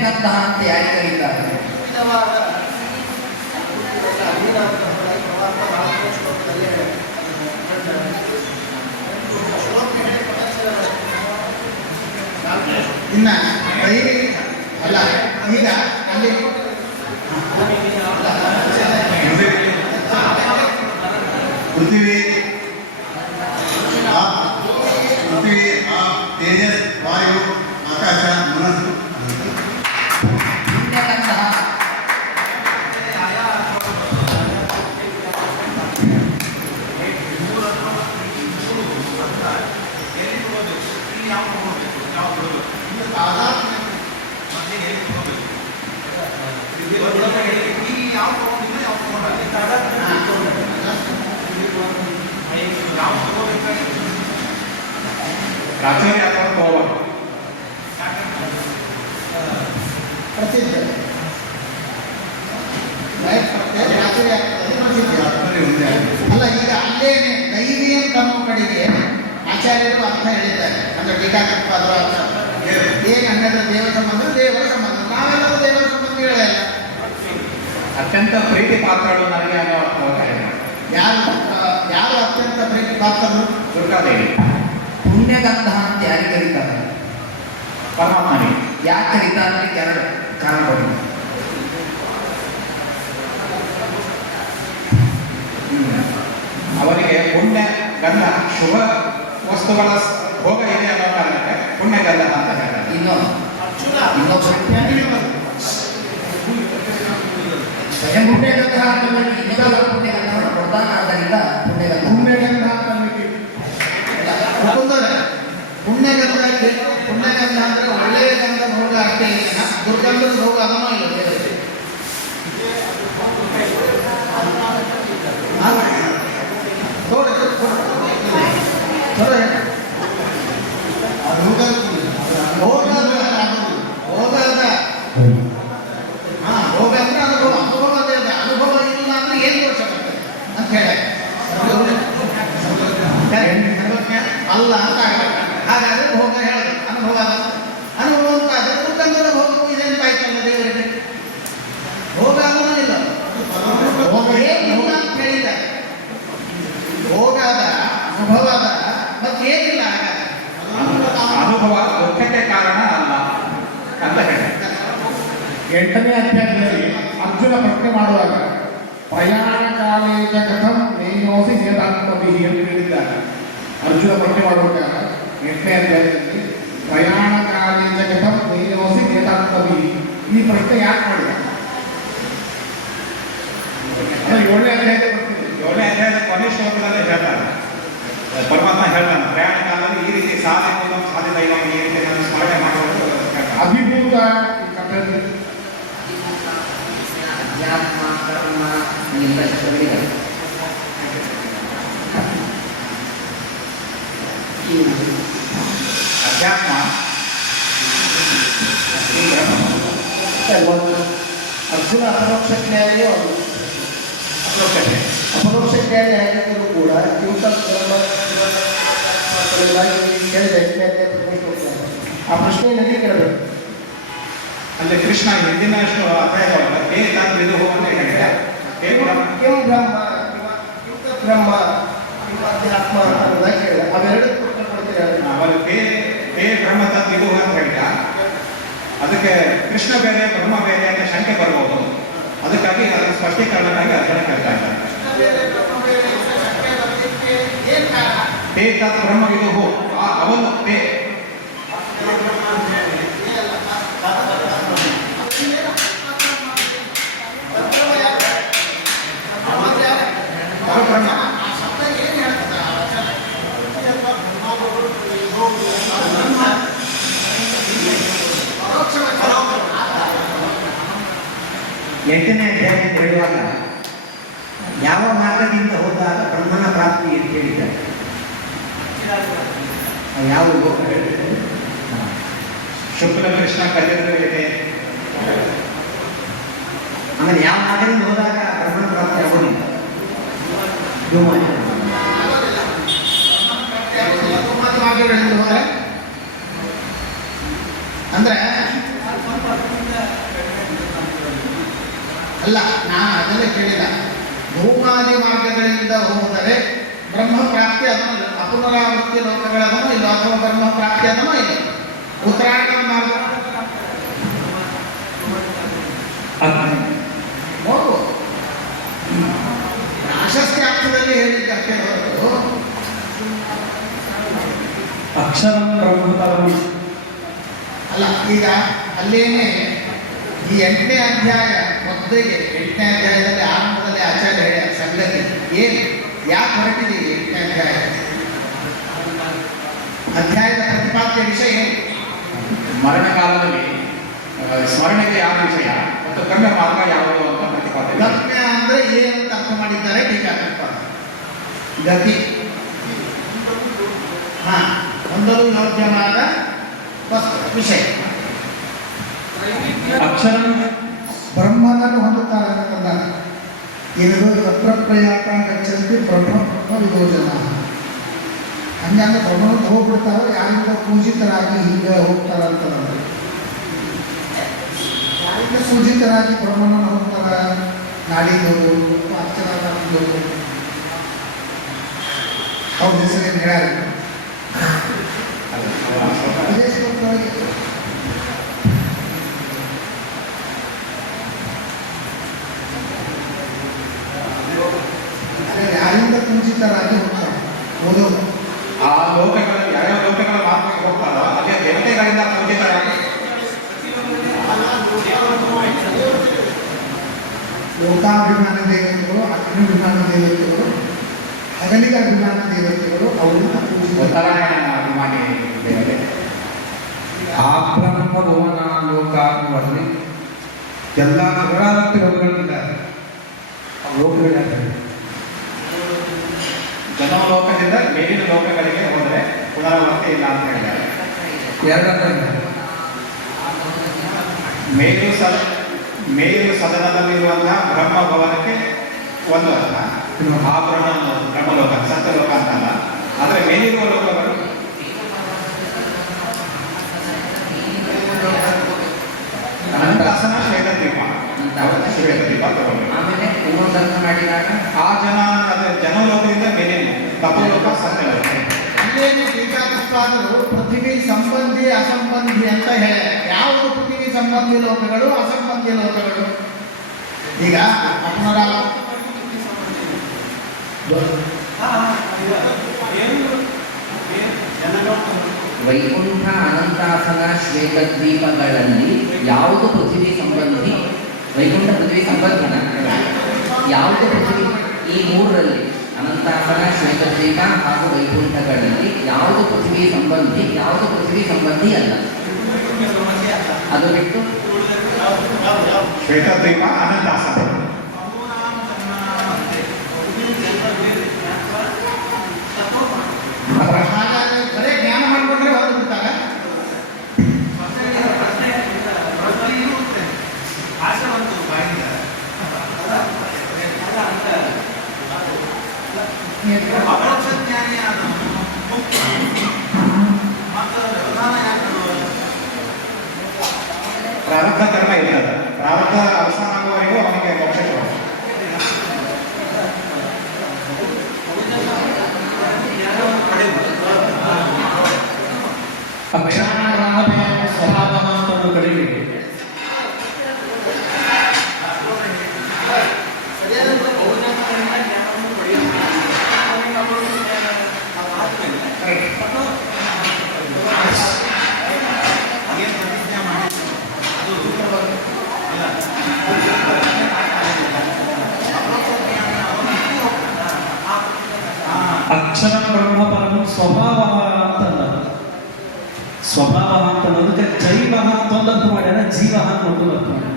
ಪುಣ್ಯಗಂಧ ಅಂತ ಯಾರು ಕರೀತಾರೆ? ಇನ್ನ ಅಲ್ಲ ಈಗ ಅಲ್ಲಿ ಪೃಥ್ವಿ ತೇಜಸ್ ವಾಯು ಆಕಾಶ ಮನಸ್ಸು ಪುಣ್ಯಗಂಧ ಪ್ರಾಚಾರ್ಯ ಅಥವಾ ಕೋವ ಪ್ರಸಿದ್ಧ ಅಲ್ಲ ಈಗ ಅಲ್ಲೇನೆ ದೈವಿ ಅಂತ ಅನ್ನೋ ಕಡೆಗೆ ಆಚಾರ್ಯರು ಅರ್ಥ ಹೇಳಿದ್ದಾರೆ. ಅಂದ್ರೆ ಟೀಕಾಕೃತ್ಪಾದರು ಅರ್ಥ ಹೇಗೆ ಅನ್ನದ ದೇವ ಸಂಬಂಧ ದೇವರ ಸಂಬಂಧ, ನಾವೆಲ್ಲರೂ ದೇವರ ಸಂಬಂಧಿಗಳೇ ಅಲ್ಲ. ಅತ್ಯಂತ ಪ್ರೀತಿ ಪಾತ್ರಗಳು ನನಗೆ ಅನ್ನೋ ಅರ್ಥ ಯಾರು ಅತ್ಯಂತ ಪ್ರೀತಿ ಪಾತ್ರರು? ದುರ್ಗಾದೇವಿ. ಪುಣ್ಯಗಂಧ ಅಂತ ಯಾರು ಕರೀತಾರೆ? ಪರಮಾತ್ಮನಿಗೆ. ಯಾಕೆ ಕರೀತಾರೆ ಅಂತ ಕಾರಣ ಕೊಡಿ. ಅವರಿಗೆ ಪುಣ್ಯ ಗಂಧ ಶುಭ ವಸ್ತುಗಳ ಭೋಗ ಇದೆ ಅನ್ನೋ ಕಾರಣಕ್ಕೆ ಪುಣ್ಯಗಂಧ ಅಂತ ಹೇಳ್ತಾರೆ. ಇನ್ನೊಂದು ಸ್ವಯಂ ಪುಣ್ಯಗಂಧ ಅಂತಂದ್ರೆ ಇನ್ನೊಂದು ಪುಣ್ಯಗಂಧ ಪ್ರಧಾನ ಆದ್ದರಿಂದ ಪುಣ್ಯಗಂಧ ಪುಣ್ಯಗಂಧ ಅಂದ್ರೆ ಒಳ್ಳೆಯ ಗಂಧ ಭೋಗ ಅಷ್ಟೇ ಇಲ್ಲ, ದುರ್ಗಂಧದ ಭೋಗ ಅದನ್ನೂ ಇಲ್ಲ ಬೇರೆ. ಭೋಗ ಅಂದ್ರೆ ಅನುಭವ, ಅನುಭವ ಅನುಭವ ಇಲ್ಲ ಅಂದ್ರೆ ಏನು ದೋಷ ಬರ್ತದೆ ಅಂತ ಹೇಳಿ ಅಲ್ಲ ಅಂತ ಆಗಬೇಕು. ಹಾಗಾದ್ರೆ ಭೋಗ ಹೇಳೋದು ಅನುಭವ ಅನುಭವ ಅಂತ ಆದರೆ ದುರ್ಗಂಧದ ಭೋಗವು ಇದೆ ಅಂತ ಆಯ್ತಲ್ಲ ದೇವರಿಗೆ. ಭೋಗ ಅನ್ನೋದಿಲ್ಲ, ಭೋಗ ಏನಿಲ್ಲ ಅಂತ ಹೇಳಿದ್ದಾರೆ. ಭೋಗ ಅದ, ಅನುಭವ ಅದ, ಮತ್ತೇನಿಲ್ಲ. ಹಾಗಾದ್ರೆ ಅನುಭವ ದುಃಖಕ್ಕೆ ಕಾರಣ ಅಲ್ಲ ಅಂತ ಹೇಳ್ತಾರೆ. 8ನೇ ಅಧ್ಯಾಯದಲ್ಲಿ ಅರ್ಜುನ ಪ್ರಶ್ನೆ ಮಾಡುವಾಗ ಪ್ರಯಾಣ ಕಾಲೇಜ ಕಥಂ ನೇಯೋಸಿ ನೇತಾತ್ಮಭಿಹಿ ಅಂತ ಹೇಳಿದ್ದಾರೆ. ಅರ್ಜುನ ಪ್ರಶ್ನೆ ಮಾಡುವಾಗ 8ನೇ ಅಧ್ಯಾಯದಲ್ಲಿ ಪ್ರಯಾಣ ಕಾಲೇಜ ಕಥಂ ನೇಯೋಸಿ ನೇತಾತ್ಮಭಿಹಿ ಈ ಪ್ರಶ್ನೆ ಯಾಕೆ ಮಾಡಿದ? 7ನೇ ಅಧ್ಯಾಯದ ಬರ್ತೀನಿ. 7ನೇ ಅಧ್ಯಾಯದ ಕೊನೆ ಶ್ಲೋಕದಲ್ಲಿ ಹೇಳ್ತಾರೆ, ಪರಮಾತ್ಮ ಹೇಳ್ತಾನೆ ಪ್ರಯಾಣ ಕಾಲದಲ್ಲಿ ಈ ರೀತಿ ಸಾಧನೆ ಸಾಧಿತ ಇಲ್ಲ, ಈ ರೀತಿ ನಾನು ಸ್ಮರಣೆ ಮಾಡುವುದು ಅಭಿಭೂತ ಈ ಕಥೆಯಲ್ಲಿ ಅಧ್ಯಾತ್ಮ ಕರ್ಮ ಎಲ್ಲ ಶಬ್ದಗಳಿವೆ. ಅಧ್ಯಾತ್ಮ ಅರ್ಜುನ ಅಪರೋಕ್ಷ ಜ್ಞಾನಿಯೇ ಒಂದು ಅಪರೋಕ್ಷ ಜ್ಞಾನಿ ಆಗಿದ್ದರೂ ಕೂಡ ಆ ಪ್ರಶ್ನೆ ನನಗೆ ಕೇಳಬೇಕು. ಅಲ್ಲಿ ಕೃಷ್ಣ ಹಿಂದಿನ ಅಧ್ಯಾಯಗಳ ಬೇರೆ ತಾನು ಇದು ಅಂತ ಹೇಳಿದೆ. ಕಿಂ ಬ್ರಹ್ಮ ಬ್ರಹ್ಮ ಅಧ್ಯಾತ್ಮ ಅನ್ನೋದಾಗ ಕೇಳಿದೆ. ಅವೆರಡು ಪ್ರಶ್ನೆ ಕೊಡ್ತೀರ. ಅವರು ಬೇರೆ ಬ್ರಹ್ಮ ತತ್ವ ಇದು ಅಂತ ಹೇಳಿದ. ಅದಕ್ಕೆ ಕೃಷ್ಣ ಬೇರೆ ಬ್ರಹ್ಮ ಬೇರೆ ಅಂತ ಶಂಕೆ ಬರ್ಬೋದು. ಅದಕ್ಕಾಗಿ ಅದರ ಸ್ಪಷ್ಟೀಕರಣಕ್ಕಾಗಿ ಅದನ್ನು ಹೇಳ್ತಾ ಇದ್ದಾರೆ. ತೇ ತತ್ ಬ್ರಹ್ಮ ಇದು ಅವನು ತೇ ಬ್ರಹ್ಮ ಎಂಟನೇ ಅಧ್ಯಾಯ ಹೇಳುವಾಗ ಯಾವ ಮಾರ್ಗದಿಂದ ಹೋದಾಗ ಬ್ರಹ್ಮನ ಪ್ರಾಪ್ತಿ ಅಂತ ಹೇಳಿದ್ದಾರೆ. ಯಾವ ಲೋಕ ಹೇಳ್ತಾರೆ? ಶುಕ್ಲ ಕೃಷ್ಣ ಕಲಿಯುವುದು ಇದೆ. ಆಮೇಲೆ ಯಾವ ಮಾರ್ಗದಿಂದ ಹೋದಾಗ ಬ್ರಹ್ಮನ ಪ್ರಾಪ್ತಿ ಆಗೋದಿಲ್ಲ. ಅಂದ್ರೆ ಅಲ್ಲ, ನಾನು ಅದನ್ನೇ ಕೇಳಿಲ್ಲ. ಭೂಮಾದಿ ಮಾರ್ಗಗಳಿಂದ ಹೋದರೆ ಬ್ರಹ್ಮ ಪ್ರಾಪ್ತಿ ಅದನ್ನು ಅಪುನರಾವೃತ್ತಿ ಲೋಕಗಳದನೋ ಇಲ್ಲ, ಅಥವಾ ಬ್ರಹ್ಮ ಪ್ರಾಪ್ತಿ ಅದನೋ ಇಲ್ಲ. ಉತ್ತರಾಯಣ ಮಾರ್ಗ ನೋಡ್ಬೋದು. ಪ್ರಾಶಸ್ತ್ಯ ಅರ್ಥದಲ್ಲಿ ಹೇಳಿದ್ದಕ್ಕೆ ಹೊರತು ಅಕ್ಷರಂ ಬ್ರಹ್ಮಪರಂ ಅಲ್ಲ. ಈಗ ಅಲ್ಲೇನೆ ಈ 8ನೇ ಅಧ್ಯಾಯ ಮೊದಲಿಗೆ 8ನೇ ಅಧ್ಯಾಯದಲ್ಲಿ ಆರಂಭದಲ್ಲಿ ಆಚಾರ್ಯ ಹೇಳ ಸಂಗತಿ ಏನು, ಯಾಕೆ ಹೊರಟಿದ್ದೀವಿ 8ನೇ ಅಧ್ಯಾಯದ ಪ್ರತಿಪಾದ್ಯ ವಿಷಯ ಏನು? ಮರಣ ಕಾಲದಲ್ಲಿ ಸ್ಮರಣೆಗೆ ಯಾವ ವಿಷಯ ಮತ್ತು ಗಮ್ಯ ಮಾರ್ಗ ಯಾವುದು ಅಂತ ಪ್ರತಿಪಾದನೆ. ಗಮ್ಯ ಅಂದ್ರೆ ಏನಂತ ಅರ್ಥ ಮಾಡಿದ್ದಾರೆ ಟೀಕಾಕೃತ್ಪಾದ. ಗತಿ ಹೊಂದಲು ಯೋಗ್ಯವಾದ ವಿಷಯ. ಅಕ್ಷರಂ ಬ್ರಹ್ಮನನ್ನು ಹೊಂದುತ್ತಾರೆ ಅಂತಂದಾಗ ಇದು ಅಪ್ರಪ್ರಯಾತ ಗಚ್ಚಂತಿ ಬ್ರಹ್ಮ ವಿಭೋಜನ. ಹಂಗಂದ್ರೆ ಬ್ರಹ್ಮನ ಹೋಗ್ಬಿಡ್ತಾರೆ, ಯಾರಿಂದ ಪೂಜಿತರಾಗಿ ಹೀಗೆ ಹೋಗ್ತಾರೆ ಅಂತಂದ್ರೆ ಯಾರಿಂದ ಪೂಜಿತರಾಗಿ ಬ್ರಹ್ಮನನ್ನು ಹೋಗ್ತಾರೆ, ನಾಡಿದವರು ಅರ್ಚನಾದವರು ಅವ್ರ ಹೆಸರೇನು ಹೇಳ್ಯಾರ ಯಾರಿಂದ ಪೂಜಿತರಾಗಿ ಹೋಗ್ತಾರೆ ಓದೋದು. ಆ ಲೋಕಗಳಲ್ಲಿ ಯಾವ್ಯಾವ ಲೋಕಗಳ ಮಾರ್ಗಕ್ಕೆ ಹೋಗ್ತಾರೋ ಅದೇ ದೇವತೆಗಳಿಂದ ಪೂಜಿತರಾಗಿ ಲೋಕಾಭಿಮಾನ ದೇವತೆಗಳು, ಅಗ್ನಿಭಿಮಾನ ದೇವತೆಗಳು, ಹಗಲಿಗ ಅಭಿಮಾನ ದೇವತೆಗಳು, ಅವರಿಂದ ಪೂಜಿತ ಉತ್ತರಾಯಣ ಅಭಿಮಾನಿ ದೇವತೆ. ಆ ಬ್ರಹ್ಮ ಭುವನ ಲೋಕ ಅನ್ನುವಲ್ಲಿ ಎಲ್ಲ ಪುನರಾವರ್ತಿ ಲೋಕಗಳಿದ್ದಾರೆ. ಲೋಕಗಳಿದ್ದಾರೆ. ಜನಲೋಕದಿಂದ ಮೇಲಿನ ಲೋಕಗಳಿಗೆ ಹೋದರೆ ಪುನರಾವರ್ತಿ ಇಲ್ಲ ಅಂತ ಹೇಳಿದ್ದಾರೆ. ಮೇಲು ಸದನದಲ್ಲಿರುವಂತಹ ಬ್ರಹ್ಮ ಭವನಕ್ಕೆ ಒಂದು ಅರ್ಥ, ಆ ಬ್ರಹ್ಮಲೋಕ ಸತ್ಯಲೋಕ ಅಂತಲ್ಲ. ಆದರೆ ಮೇಲಿರುವ ಲೋಕಗಳು ಅನಂತಾಸನ ಶ್ವೇತದ್ವೀಪ ಶ್ವೇತದ್ವೀಪ ತಗೊಂಡು ಆಮೇಲೆ ಇನ್ನೊಂದು ಅರ್ಥ ಮಾಡಿದಾಗ ಆ ಜನಲೋಕದಿಂದ ಮೇಲಿನ ತಪೋಲೋಕ ಸತ್ಯಲೋಕ. ಇಲ್ಲೇನು ಟೀಕಾಕೃತ್ಪಾದರು ಪೃಥ್ವಿ ಸಂಬಂಧಿ ಅಸಂಬಂಧಿ ಅಂತ ಹೇಳ. ಯಾವುದು ಪೃಥ್ವಿ ಸಂಬಂಧಿ ಲೋಕಗಳು, ಅಸಂಬಂಧಿ ಲೋಕಗಳು? ಈಗ ವೈಕುಂಠ, ಅನಂತಾಸನ, ಶ್ವೇತದ್ವೀಪಗಳಲ್ಲಿ ಯಾವುದು ಪೃಥ್ವಿ ಸಂಬಂಧಿ? ವೈಕುಂಠ ಪೃಥ್ವಿ ಸಂಬಂಧಿನ ಯಾವುದು ಪೃಥ್ವಿ? ಈ ಮೂರರಲ್ಲಿ ಅನಂತಾಸನ, ಶ್ವೇತದ್ವೀಪ ಹಾಗೂ ವೈಕುಂಠಗಳಲ್ಲಿ ಯಾವುದು ಪೃಥ್ವಿ ಸಂಬಂಧಿ, ಯಾವುದು ಪೃಥ್ವಿ ಸಂಬಂಧಿ ಅಲ್ಲ? ಅದು ಬಿಟ್ಟು ಶ್ವೇತದ್ವೀಪ, ಅನಂತಾಸನ. ಹಾಗಾದ್ರೆ ಬರೇ ಜ್ಞಾನ ಮಾಡಿಕೊಂಡ್ರೆ ಹೊರದು ಬಿಡ್ತಾರೆ. ಪ್ರಾರಬ್ಧ ಕರ್ಮ ಇರ್ತದೆ. ಪ್ರಾರಬ್ಧ ಅವಸಾನ ಆಗುವವರೆಗೂ ಅವನಿಗೆ ಮೋಕ್ಷ ಕೊಡೋದು. ಅಕ್ಷರಾರಾಧನೆಯ ಸ್ವಭಾವ ಅಂತ ಕಡೆಗೆ ಅಕ್ಷರ ಬ್ರಹ್ಮ ಪರಮ ಸ್ವಭಾವ ಅಂತಲ್ಲ. ಸ್ವಭಾವ ಅಂತ ಅನ್ನೋದಕ್ಕೆ ಜೈವ ಅಂತ ಒಂದು ಅರ್ಥ ಮಾಡ್ಯಾರ, ಜೀವ ಅಂತ ಒಂದು ಅರ್ಥ ಮಾಡ್ಯಾರ.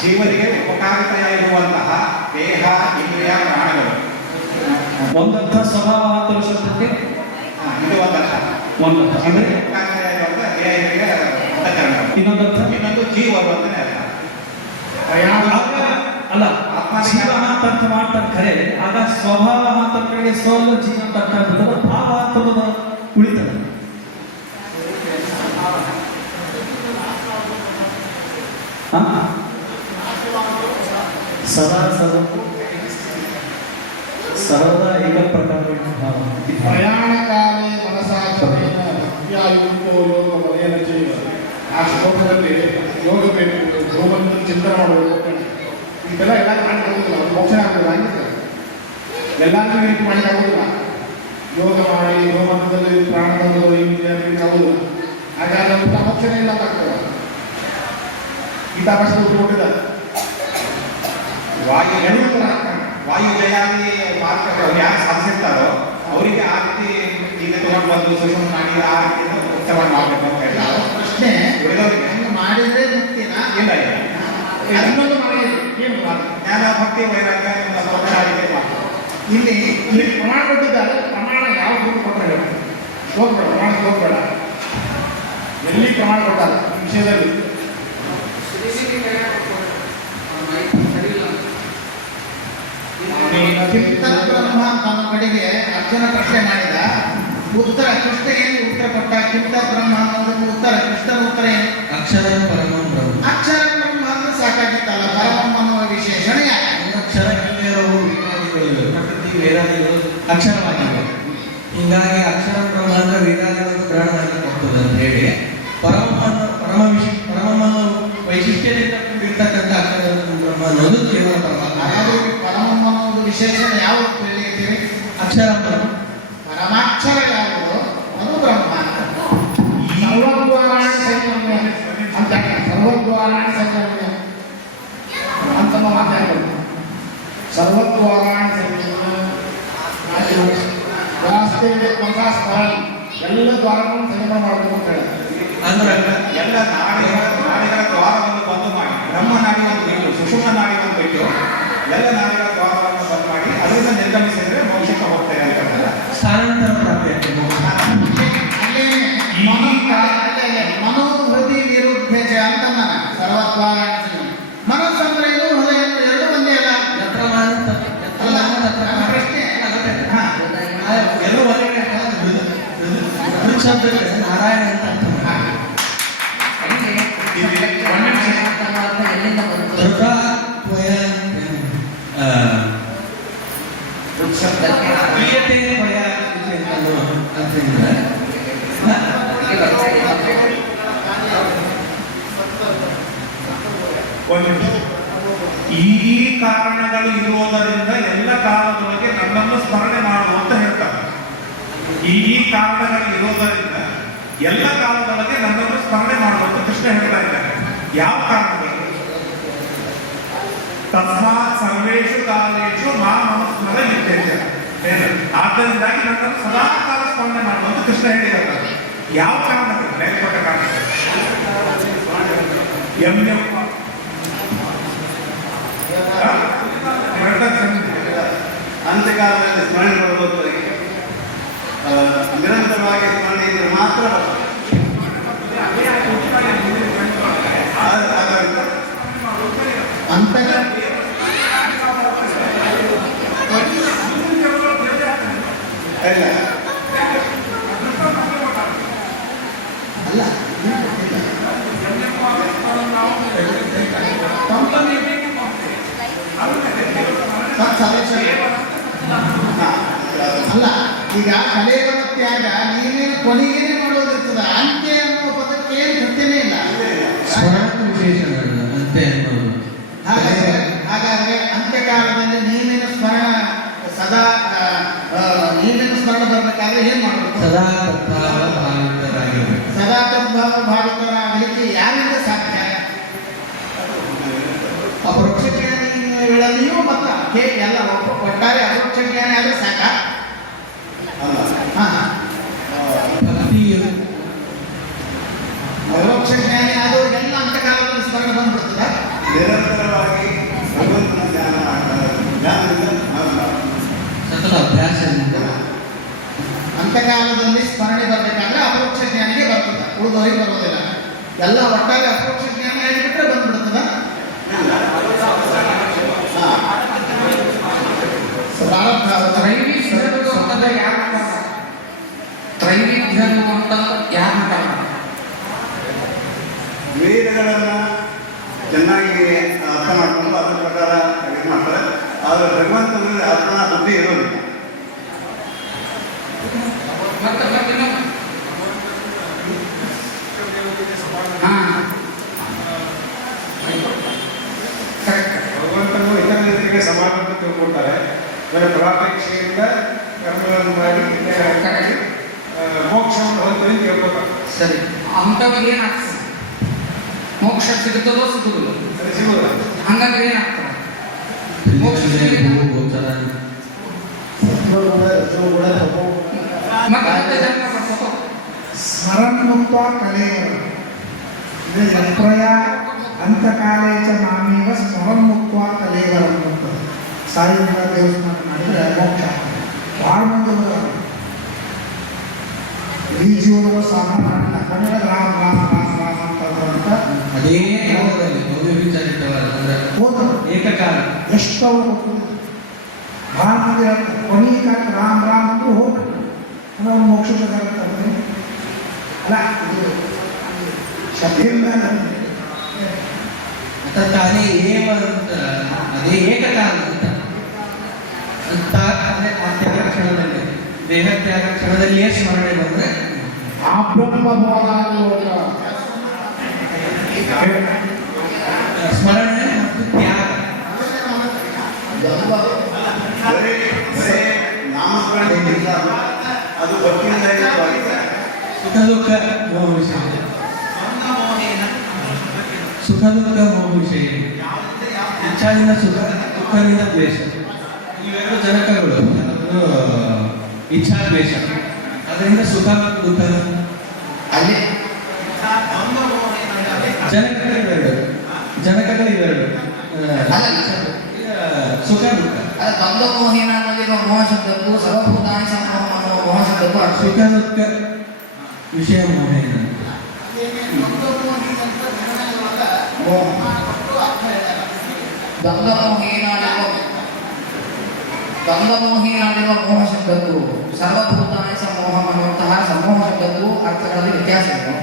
ಜೀವನಿಗೆ ಉಪಕಾರಿತೆಯಾಗಿರುವಂತಹ ದೇಹ, ಇಂದ್ರಿಯ, ಪ್ರಾಣಗಳು ಒಂದರ್ಥ ಸ್ವಭಾವ ಅಂತ ಶಬ್ದಕ್ಕೆ ಇದು ಒಂದರ್ಥ. ಒಂದರ್ಥ ಅಂದ್ರೆ ಉಪಕಾರಿತೆಯಾಗಿರುವಂತಹ ದೇಹ, ಇಂದ್ರಿಯ, ಅಂತಃಕರಣ. ಇನ್ನೊಂದರ್ಥ ಇನ್ನೊಂದು ಜೀವರು ಅಂತಾನೆ ಅರ್ಥ. ಅಲ್ಲ, ಜೀವ ಅಂತ ಅರ್ಥ ಮಾಡ್ತಾರೆ ಖರೆ. ಆಗ ಸ್ವಭಾವ ಅಂತ ಕಡೆಗೆ ಸ್ವಲ್ಲ ಜೀವ ಅಂತ ಅರ್ಥ ಆಗ್ತದೆ, ಭಾವ ಅಂತ ಉಳಿತದೆ. ಹ? ಸದಾ ಸರ್ವದಾ ಏಕ ಪ್ರಕಾರ ಭಾವ. ಪ್ರಯಾಣಕಾಲೇ ಮನಸಾಚರೇಣ ಭಕ್ತ್ಯಾಯುಕ್ತೋ ಯೋಗ ಬಲೇನ ಚೈವ. ಆ ಶ್ಲೋಕದಲ್ಲಿ ಯೋಗ ಬೇಕು, ಭಗವಂತನ ಚಿಂತನೆ ಮಾಡಬೇಕು. ಇದೆಲ್ಲ ಎಲ್ಲರೂ ಮಾಡಬೇಕಾಗುದಿಲ್ಲ, ಅವ್ರು ಮೋಕ್ಷ ಆಗೋದಿಲ್ಲ ಹಂಗಿದ್ರೆ ಎಲ್ಲರಿಗೂ ಈ ರೀತಿ ಮಾಡಲಿಕ್ಕಾಗೋದಿಲ್ಲ. ಯೋಗ ಮಾಡಿ ಭಗವಂತದಲ್ಲಿ ಪ್ರಾಣದ ಆಗುದಿಲ್ಲ. ಹಾಗಾದ್ರೆ ಮೋಕ್ಷನೇ ಇಲ್ಲ ಆಗ್ತದೆ. ಗೀತಾಭಾಷೆ ಉಟ್ಕೊಂಡಿದ್ದಾರೆ ವಾಯುಜಯಾದಿ ಮಾರ್ಗ ಯಾರು ಸಾಧಿಸಿರ್ತಾರೋ ಅವರಿಗೆ ಆ ರೀತಿ ಈಗ ತಗೊಂಡು ಬಂದು ಸುಷಮ ಮಾಡಿ ಆ ರೀತಿ ಉತ್ಸವ ಮಾಡಬೇಕು ಅಂತ ಹೇಳ್ತಾರೆ. ಪ್ರಶ್ನೆ ಉಳಿದವರಿಗೆ ಹಂಗೆ ಮಾಡಿದ್ರೆ ಮುಕ್ತಿನ ಇಲ್ಲ ಇಲ್ಲ ಇನ್ನೊಂದು ಮನೆಯಲ್ಲಿ ಏನು ಜ್ಞಾನ ಭಕ್ತಿ ವೈರಾಗ್ಯ ಮೋಕ್ಷ ಆಗಿದೆ ಮಾತ್ರ. ಇಲ್ಲಿ ಇಲ್ಲಿ ಪ್ರಮಾಣ ಕೊಟ್ಟಿದ್ದಾರೆ. ಪ್ರಮಾಣ ಯಾವ ಗುರು ಕೊಟ್ಟರೆ ಹೋಗ್ಬೇಡ, ಪ್ರಮಾಣ ಹೋಗ್ಬೇಡ. ಎಲ್ಲಿ ಪ್ರಮಾಣ ಕೊಟ್ಟಾರ ಈ ವಿಷಯದಲ್ಲಿ? ಚಿಂತನ ಬ್ರಹ್ಮ ತನ್ನ ಕಡೆಗೆ ಅರ್ಜುನ ಪ್ರಶ್ನೆ ಮಾಡಿದ. ಉತ್ತರ ಕೃಷ್ಣ ಏನು ಉತ್ತರ ಕೊಟ್ಟ? ಚಿಂತನ ಬ್ರಹ್ಮ ಅನ್ನೋದಕ್ಕೆ ಉತ್ತರ, ಕೃಷ್ಣನ ಉತ್ತರ ಏನು? ಅಕ್ಷರ ಪರಮಂ ಬ್ರಹ್ಮ. ಅಕ್ಷರ ಬ್ರಹ್ಮ ಅಂದ್ರೆ ಸಾಕಾಗಿತ್ತಲ್ಲ, ಪರಮಂ ಅನ್ನುವ ವಿಶೇಷಣ ಯಾಕೆ? ಅಕ್ಷರ ಇಲ್ಲದಿರುವ ವೇದಾದಿಗಳು, ಪ್ರಕೃತಿ ವೇದಾದಿಗಳು ಅಕ್ಷರವಾಗಿವೆ. ಹೀಗಾಗಿ ಅಕ್ಷರ ಬ್ರಹ್ಮ ಅಂದ್ರೆ ವೇದಾದಿಗಳನ್ನು ಗ್ರಹಣ ಮಾಡಲಿಕ್ಕೆ ಅಂತ ಹೇಳಿ ಪರಮವನ್ನು ವೈಶಿಷ್ಟ್ಯದಿಂದ ಕೂಡಿರ್ತಕ್ಕಂಥ ಅಕ್ಷರ ಬ್ರಹ್ಮ ಅನ್ನೋದು ಕೇವಲ ಪರಮಾತ್ಮ. ಹಾಗಾದ್ರೆ ಪರಮಂ ಅನ್ನೋದು ವಿಶೇಷಣ ಯಾವುದು ತಿಳಿಯುತ್ತೀರಿ? ಅಕ್ಷರ ಬ್ರಹ್ಮ. ಪರಮಾಕ್ಷರ ಯಾವುದು? ಅದು ಬ್ರಹ್ಮ. ಸರ್ವದ್ವಾರಾಣಿ ಸಂಯಮ್ಯ ಅಂತ, ಸರ್ವದ್ವಾರಾಣಿ ಸಂಯಮ್ಯ ಅಂತ ಮಾತಾಡ್ತಾರೆ. ಸರ್ವದ್ವಾರಾಣಿ ಸಂಯಮ್ಯ ವ್ಯವಸ್ಥೆ ಎಲ್ಲ ದ್ವಾರಗಳನ್ನು ಸಂಯಮ ಮಾಡಬೇಕು ಅಂತ ಹೇಳಿ. ಅಂದ್ರೆ ಎಲ್ಲ ನಾಡಿಗಳ ದ್ವಾರವನ್ನು ಬಂದು ಮಾಡಿ, ಬ್ರಹ್ಮ ನಾಡಿ ಒಂದು ಬಿಟ್ಟು, ಸುಷುಮ್ನ ನಾಡಿ ಒಂದು ಬಿಟ್ಟು ಎಲ್ಲ ನಾಡಿಗಳ ದ್ವಾರವನ್ನು ಬಂದು ಮಾಡಿ ಅದರಿಂದ ನಿರ್ಗಮಿಸಿದ್ರೆ ಮೋಕ್ಷಕ್ಕೆ ಹೋಗ್ತಾರೆ ಅಂತ ಹೇಳ್ತಾರೆ. ಸ್ಥಾನಾಂತರ ಪ್ರಾಪ್ತಿ ಆಗ್ತದೆ ಮೋಕ್ಷ. ಮನೋಹೃದಿ ವಿರುದ್ಧ ಅಂತ ಸರ್ವದ್ವಾರಾಣಿ ಸಂಯಮ. ಮನಸ್ಸಂದ್ರೆ ಏನು, ಹೃದಯ ಎರಡು ಒಂದೇ ಅಲ್ಲ. ಯತ್ರ ಮಾನ ಅಲ್ಲ, ನನ್ನ ಪ್ರಶ್ನೆ ಹಾ, ಎಲ್ಲರೂ ಹೊರಗಡೆ ಹೃದ್ ಶಬ್ದಕ್ಕೆ ನಾರಾಯಣ ಅಂತ ಅರ್ಥ ಮಾಡಿ. ಎಲ್ಲಿಂದ ಬಂತು? ಋತ ತ್ವಯ ಶಬ್ದಕ್ಕೆ ಕ್ರಿಯತೆ ತ್ವಯ ಅನ್ನೋ ಅರ್ಥದಿಂದ ಈ ಕಾರಣಗಳು ಇರುವುದರಿಂದ ಎಲ್ಲ ಕಾಲದೊಳಗೆ ನನ್ನನ್ನು ಸ್ಮರಣೆ ಮಾಡು ಅಂತ ಹೇಳ್ತಾರೆ. ಈ ಕಾರಣಗಳು ಇರುವುದರಿಂದ ಎಲ್ಲ ಕಾಲದೊಳಗೆ ನನ್ನನ್ನು ಸ್ಮರಣೆ ಮಾಡುವಂತ ಕೃಷ್ಣ ಹೇಳ್ತಾ ಇದ್ದಾರೆ. ಯಾವ ಕಾರಣಗಳು? ತಸ್ಮಾತ್ ಸರ್ವೇಷು ಕಾಲೇಶು ಮಾಮಸ್ಮರ ಇತ್ಯರ್ಥ. ಆದ್ದರಿಂದಾಗಿ ನನ್ನನ್ನು ಸದಾ ಕಾಲ ಸ್ಮರಣೆ ಮಾಡುವಂತ ಕೃಷ್ಣ ಹೇಳಿದ್ದಾರೆ. ಯಾವ ಕಾರಣಗಳು? ಮೇಲ್ಪಟ್ಟ ಕಾರಣಗಳು. ಅಂತ್ಯಕಾಲದಲ್ಲಿ ಸ್ಮರಣೆ ಮಾಡುವವರಿಗೆ ನಿರಂತರವಾಗಿ ಸ್ಮರಣೆ ಇದ್ರೆ ಮಾತ್ರ ಅಂತಗ ಇಲ್ಲ ಅಲ್ಲ, ಅಲ್ಲ, ಈಗ ಕಲೆಗಳ ತ್ಯಾಗ ನೀವೇನು ಕೊನೆಗೇನೆ ಮಾಡೋದಿರ್ತದ. ಅಂತ್ಯ ಅನ್ನುವ ಪದಕ್ಕೆ ಏನು ಕೃತ್ಯನೇ ಇಲ್ಲ. ಸ್ಮರಣ ವಿಶೇಷಣಗಳು ಅಂತೆ ಅನ್ನೋದು. ಹಾಗಾದ್ರೆ ಅಂತ್ಯಕಾಲದಲ್ಲಿ ನೀರಿನ ಸ್ಮರಣ ಸದಾ ನೀರಿನ ಸ್ಮರಣ ಬರಬೇಕಾದ್ರೆ ಏನ್ ಮಾಡಬೇಕು? ಸದಾ ತದ್ಭಾವ ಭಾವಿತರಾಗಿರಬೇಕು. ಸದಾ ತದ್ಭಾವ ಭಾವಿತರಾಗಲಿಕ್ಕೆ ಯಾರಿಂದ ಸಾಧ್ಯ? ಅಪರೋಕ್ಷ ಜ್ಞಾನಿಗಳಲ್ಲಿಯೂ ಮತ್ತ ಎಲ್ಲ ಒಟ್ಟಾರೆ ಅಪರೋಕ್ಷ ಜ್ಞಾನಿ ಆದ್ರೆ ಸಾಕ? ಭಕ್ತಿ ಅಪರೋಕ್ಷ ಜ್ಞಾನಿ ಆದವರಿಗೆಲ್ಲ ಅಂತಕಾಲದಲ್ಲಿ ಸ್ಮರಣ ಬಂದ್ಬಿಡ್ತದ. ನಿರಂತರವಾಗಿ ಭಗವಂತನ ಧ್ಯಾನ ಮಾಡ್ತಾರೆ. ಧ್ಯಾನದಿಂದ ಸತತ ಅಭ್ಯಾಸದಿಂದ ಅಂತಕಾಲದಲ್ಲಿ ಸ್ಮರಣೆ ಬರಬೇಕಾದ್ರೆ ಅಪರೋಕ್ಷ ಜ್ಞಾನಿಗೆ ಬರ್ತದ, ಉಳಿದವರಿಗೆ ಬರೋದಿಲ್ಲ. ಎಲ್ಲ ಒಟ್ಟಾರೆ ಅಪರೋಕ್ಷ ಜ್ಞಾನಿ ಆಗಿಬಿಟ್ರೆ ಬಂದ್ಬಿಡ್ತದ. ತ್ರೈವಿಧ್ಯ ಅಂತಂದ್ರೆ ಯಾರು ಕಾರಣ? ತ್ರೈವಿಧ್ಯ ಅಂತಂದ್ರೆ ಯಾರು ಕಾರಣ? ವೇದಗಳನ್ನ ಚೆನ್ನಾಗಿ ಅರ್ಥ ಮಾಡ್ಕೊಂಡು ಅದರ ಪ್ರಕಾರ ಇದು ಮಾಡ್ತಾರೆ. ಆದರೆ ಭಗವಂತನಿಗೆ ಅರ್ಪಣಾ ಬುದ್ಧಿ ಇರೋದಿಲ್ಲ. ಮತ್ತೆ ಇನ್ನೊಮ್ಮೆ. ಹಾ ಕರೆಕ್ಟ್. ಭಗವಂತನು ಇತರ ರೀತಿಗೆ ಸಮಾನ ಅಂತ ತಿಳ್ಕೊಳ್ತಾರೆ. ಅಂದರೆ ಫಲಾಪೇಕ್ಷೆಯಿಂದ ಕರ್ಮಗಳನ್ನು ಮಾಡಿ ಮೋಕ್ಷವನ್ನು ಹೊಂದಿ ಕೇಳ್ಕೊತಾರೆ. ಸರಿ, ಅಂಥವ್ರಿಗೆ ಏನಾಗ್ತದೆ? ಮೋಕ್ಷ ಸಿಗುತ್ತದೋ ಸಿಗುದಿಲ್ಲ? ಅದು ಸಿಗುವುದಿಲ್ಲ. ಹಂಗಂದ್ರೆ ಏನಾಗ್ತದೆ? ಮೋಕ್ಷ ಮತ್ತೆ ಜನ್ಮ ಬರ್ತದೋ? ಸ್ಮರನ್ಮುಕ್ತ ಕಲೆಯರು ಇದು ಯತ್ರಯ ಅಂತಕಾಲೇ ಚ ಮಾಮೇವ ಸ್ಮರನ್ಮುಕ್ತ ಕಲೆಯವರು ಅಂತ ಸಾಯಿಬರ ದೇವಸ್ಥಾನ ಮಾಡಿದರೆ ಮೋಕ್ಷ ಭಾಳ ಮಂದಿ ಹೋಗೋರು. ಈ ಜೀವನದ ಸಾಮಾನ್ಯ ಕನ್ನಡ ರಾಮ ರಾಮ ರಾಮ ರಾಮ ಅಂತ ಅದೇ ಕಾಲದಲ್ಲಿ ಹೋದರು ಏಕಕಾಲ ಎಷ್ಟವರು ಹೋಗ್ತಾರೆ. ಭಾಳ ಮಂದಿ ಹೇಳ್ತಾರೆ ಕೊನೆಯ ಕಾಲಕ್ಕೆ ರಾಮ ರಾಮ ಅಂದ್ರೆ ಹೋಗ್ಬೇಕು ಅನ್ನೋ ಮೋಕ್ಷದ ಅಂತಂದ್ರೆ ಅಲ್ಲ ಇದು ಶಬ್ದದಿಂದ ಅದೇ ಏವ ಅಂತ ಅದೇ ಏಕಕಾಲ ಅಂತ ಅದೇ ಆ ತ್ಯಾಗ ಕ್ಷಣದಲ್ಲಿ ದೇಹ ತ್ಯಾಗ ಕ್ಷಣದಲ್ಲಿಯೇ ಸ್ಮರಣೆ ಬಂದ್ರೆ ಆ ಬ್ರಹ್ಮಬೋಧಾಲೋಕ ಸ್ಮರಣೆ ಮತ್ತು ತ್ಯಾಗ ಬರೀ ನಾಮಸ್ಮರಣೆಗಿಂತ ಅದು ಭಕ್ತಿಯಿಂದ ಇರುತ್ತವಾಗಿದೆ. ಸುಖ ದುಃಖ ಮೋಹ ವಿಷಯ ಸುಖ ದುಃಖ ಮೋಹ ವಿಷಯ ಇಚ್ಛಾದಿಂದ ಸುಖ ದುಃಖದಿಂದ ದ್ವೇಷ ಇವೆರಡು ಜನಕಗಳು ಇಚ್ಛಾ ದ್ವೇಷ ಅದರಿಂದ ಸುಖ ಮತ್ತು ದುಃಖ ಅಲ್ಲಿ ಜನಕಗಳು ಇವೆರಡು ಸುಖ ದುಃಖ ಅದು ದ್ವಂದ್ವ ಮೋಹಿನ ಅನ್ನೋದಿರುವ ಮೋಹ ಶಬ್ದಕ್ಕೂ ಸರ್ವಭೂತಾನಿ ಸಮೋಹ ಅನ್ನೋ ಮೋಹ ಶಬ್ದಕ್ಕೂ ಅರ್ಥ. ಸುಖ ದುಃಖ ವಿಷಯ ಮೋಹಿನ ದ್ವಂದ್ವಮೋಹಿನಾದಿರುವ ಮೋಹ ಶಬ್ದಕ್ಕೂ ಸರ್ವಭೂತಾನಿ ಸಮೋಹ ಅನ್ನುವಂತಹ ಸಮೂಹ ಶಬ್ದಕ್ಕೂ ಅರ್ಥಗಳಲ್ಲಿ ವ್ಯತ್ಯಾಸ ಇದೆ.